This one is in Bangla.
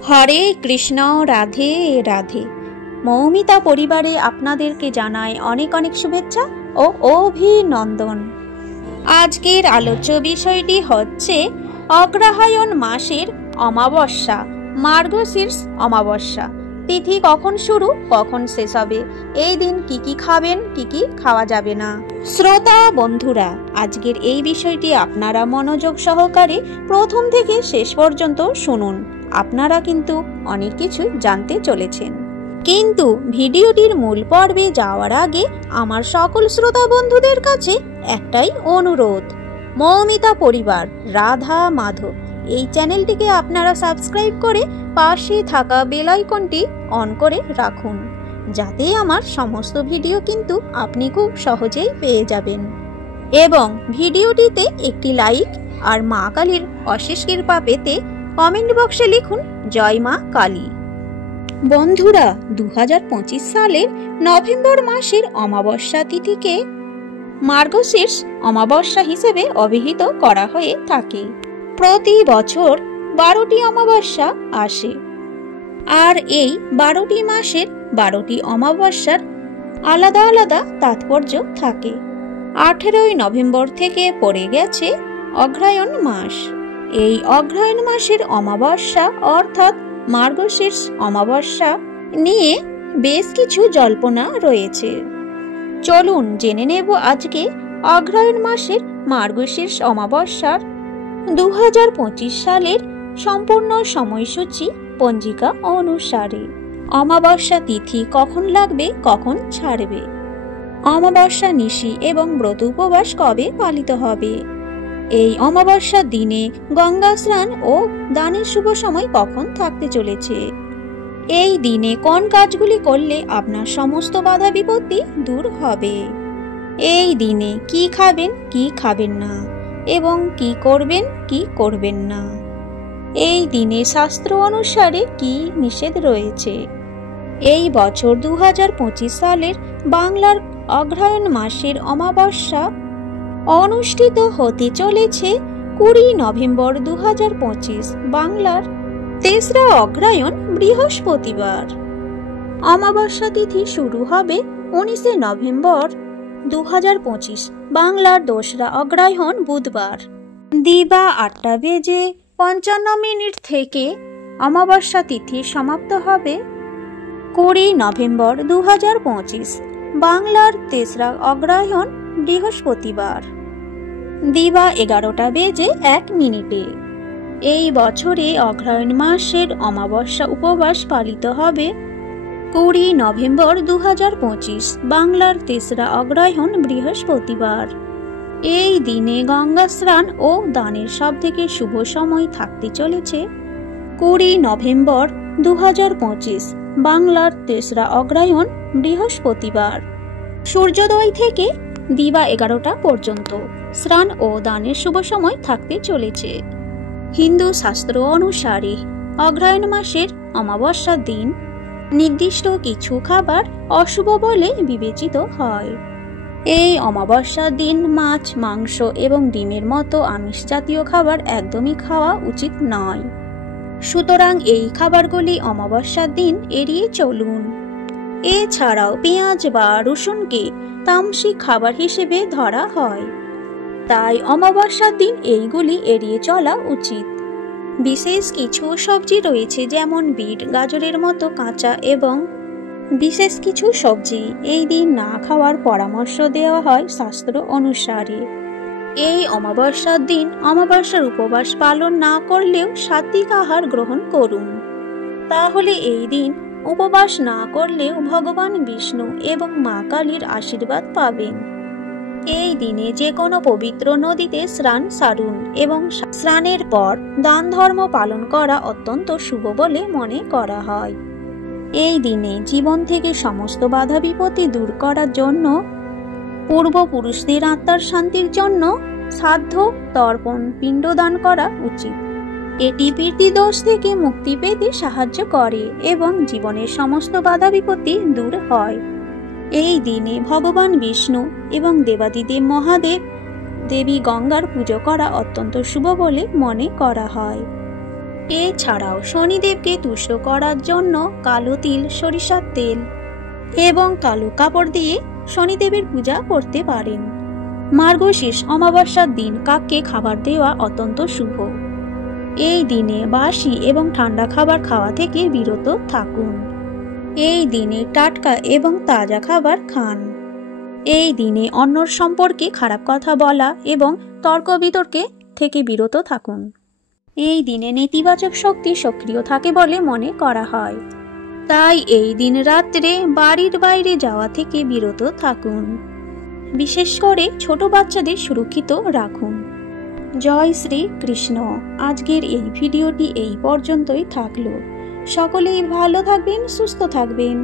হরে কৃষ্ণ, রাধে রাধে। মৌমিতা পরিবারে আপনাদেরকে জানাই অনেক অনেক শুভেচ্ছা ও অভিনন্দন। আজকের আলোচ্য বিষয়টি হচ্ছে অগ্রহায়ণ মাসের অমাবস্যা, মার্গশীর্ষ অমাবস্যা। তিথি কখন শুরু, কখন শেষ হবে, এই দিন কি কি খাবেন, কি কি খাওয়া যাবে না। শ্রোতা বন্ধুরা, আজকের এই বিষয়টি আপনারা মনোযোগ সহকারে প্রথম থেকে শেষ পর্যন্ত শুনুন। আপনারা কিন্তু অনেক কিছু জানতে চলেছেন। কিন্তু ভিডিওটির মূল পর্বে যাওয়ার আগে আমার সকল শ্রোতা বন্ধুদের কাছে একটাই অনুরোধ, মৌমিতা পরিবার রাধা মাধব এই চ্যানেলটিকে আপনারা সাবস্ক্রাইব করে পাশে থাকা বেল আইকনটি অন করে রাখুন, যাতে আমার সমস্ত ভিডিও কিন্তু আপনি খুব সহজেই পেয়ে যাবেন। এবং ভিডিওটিতে একটি লাইক আর মা কালীর অশেষ কৃপা পেতে কমেন্ট বক্সে লিখুন জয় মা কালী। বন্ধুরা, 2025 সালের নভেম্বর মাসের অমাবস্যা তিথিকে মার্গশীর্ষ অমাবস্যা হিসেবে অভিহিত করা হয়ে থাকে। প্রতি বছর 12টি অমাবস্যা আসে, আর এই 12টি মাসের 12টি অমাবস্যার আলাদা আলাদা তাৎপর্য থাকে। 18ই নভেম্বর থেকে পড়ে গেছে অগ্রহায়ণ মাস। এই অগ্রহায়ণ মাসের অমাবস্যা অর্থাৎ মার্গশীর্ষ অমাবস্যা নিয়ে বেশ কিছু জল্পনা রয়েছে। চলুন জেনে নেব আজকে অগ্রহায়ণ মাসের মার্গশীর্ষ অমাবস্যার 2025 সালের সম্পূর্ণ সময়সূচি পঞ্জিকা অনুসারে। অমাবস্যা তিথি কখন লাগবে, কখন ছাড়বে, অমাবস্যা নিশি এবং ব্রত উপবাস কবে পালিত হবে, এই অমাবস্যার দিনে গঙ্গা স্নান ও দানের শুভ সময় কখন থাকতে চলেছে, এই দিনে কোন কাজগুলি করলে আপনার সমস্ত বাধা বিপত্তি দূর হবে, এই দিনে কি খাবেন, কি খাবেন না এবং কি করবেন, কি করবেন না, এই দিনে শাস্ত্র অনুসারে কি নিষেধ রয়েছে। এই বছর 2025 সালের বাংলার অগ্রহায়ণ মাসের অমাবস্যা অনুষ্ঠিত হতে চলেছে 20 নভেম্বর 2025, বাংলার 3রা অগ্রহায়ণ বৃহস্পতিবার। অমাবস্যা তিথি শুরু হবে 19 নভেম্বর 2025, বাংলার 2রা অগ্রহায়ণ বুধবার। দিবা 8:55 থেকে অমাবস্যা তিথি সমাপ্ত হবে 20 নভেম্বর 2025, বাংলার 3রা অগ্রহায়ণ বৃহস্পতিবার দিবা 11:01। এই বছরে অগ্রহায়ণ মাসের অমাবস্যা উপবাস পালিত হবে 20 নভেম্বর 2025, বাংলার 3রা অগ্রহায়ণ বৃহস্পতিবার। এই দিনে গঙ্গা স্নান ও দানের সবথেকে শুভ সময় থাকতে চলেছে 20 নভেম্বর 2025, বাংলার 3রা অগ্রহায়ণ বৃহস্পতিবার। সূর্যোদয় থেকে দিবা 11টা পর্যন্ত স্নান ও দানের শুভ সময় থাকতে চলেছে। হিন্দু শাস্ত্র অনুসারে অগ্রহায়ণ মাসের অমাবস্যার দিন নির্দিষ্ট কিছু খাবার অশুভ বলে বিবেচিত হয়। এই অমাবস্যার দিন মাছ, মাংস এবং ডিমের মতো আমিষ জাতীয় খাবার একদমই খাওয়া উচিত নয়। সুতরাং এই খাবারগুলি অমাবস্যার দিন এড়িয়ে চলুন। এছাড়াও পেঁয়াজ বা রসুনকে তামসিক খাবার হিসেবে ধরা হয়, তাই অমাবস্যার দিন এইগুলি এড়িয়ে চলা উচিত। বিশেষ কিছু সবজি রয়েছে, যেমন বিট, গাজরের মতো কাঁচা এবং বিশেষ কিছু সবজি এই দিন না খাওয়ার পরামর্শ দেওয়া হয় শাস্ত্র অনুসারে। এই অমাবস্যার দিন অমাবস্যার উপবাস পালন না করলেও সাত্বিক আহার গ্রহণ করুন। তাহলে এই দিন উপবাস না করলেও ভগবান বিষ্ণু এবং মা কালীর আশীর্বাদ পাবেন। এই দিনে যে কোনো পবিত্র নদীতে স্নান সারুন এবং স্নানের পর দান ধর্ম পালন করা অত্যন্ত শুভ বলে মনে করা হয়। এই দিনে জীবন থেকে সমস্ত বাধা বিপত্তি দূর করার জন্য পূর্বপুরুষদের আত্মার শান্তির জন্য শ্রাদ্ধ, তর্পণ, পিণ্ডদান করা উচিত। এটি পিতৃদোষ থেকে মুক্তি পেতে সাহায্য করে এবং জীবনের সমস্ত বাধা বিপত্তি দূর হয়। এই দিনে ভগবান বিষ্ণু এবং দেবাদিদেব মহাদেব, দেবী গঙ্গার পুজো করা অত্যন্ত শুভ বলে মনে করা হয়। এছাড়াও শনিদেবকে তুষ্ট করার জন্য কালো তিল, সরিষার তেল এবং কালো কাপড় দিয়ে শনিদেবের পূজা করতে পারেন। মার্গশীর্ষ অমাবস্যার দিন কাককে খাবার দেওয়া অত্যন্ত শুভ। এই দিনে বাসি এবং ঠান্ডা খাবার খাওয়া থেকে বিরত থাকুন। এই দিনে টাটকা এবং তাজা খাবার খান। এই দিনে অন্যর সম্পর্কে খারাপ কথা বলা এবং তর্ক বিতর্কে থেকে বিরত থাকুন। এই দিনে নেতিবাচক শক্তি সক্রিয় থাকে বলে মনে করা হয়, তাই এই দিন রাত্রে বাড়ির বাইরে যাওয়া থেকে বিরত থাকুন। বিশেষ করে ছোট বাচ্চাদের সুরক্ষিত রাখুন। জয় শ্রী কৃষ্ণ। আজকের এই ভিডিওটি এই পর্যন্তই থাকলো। সকলেই ভালো থাকবেন, সুস্থ থাকবেন।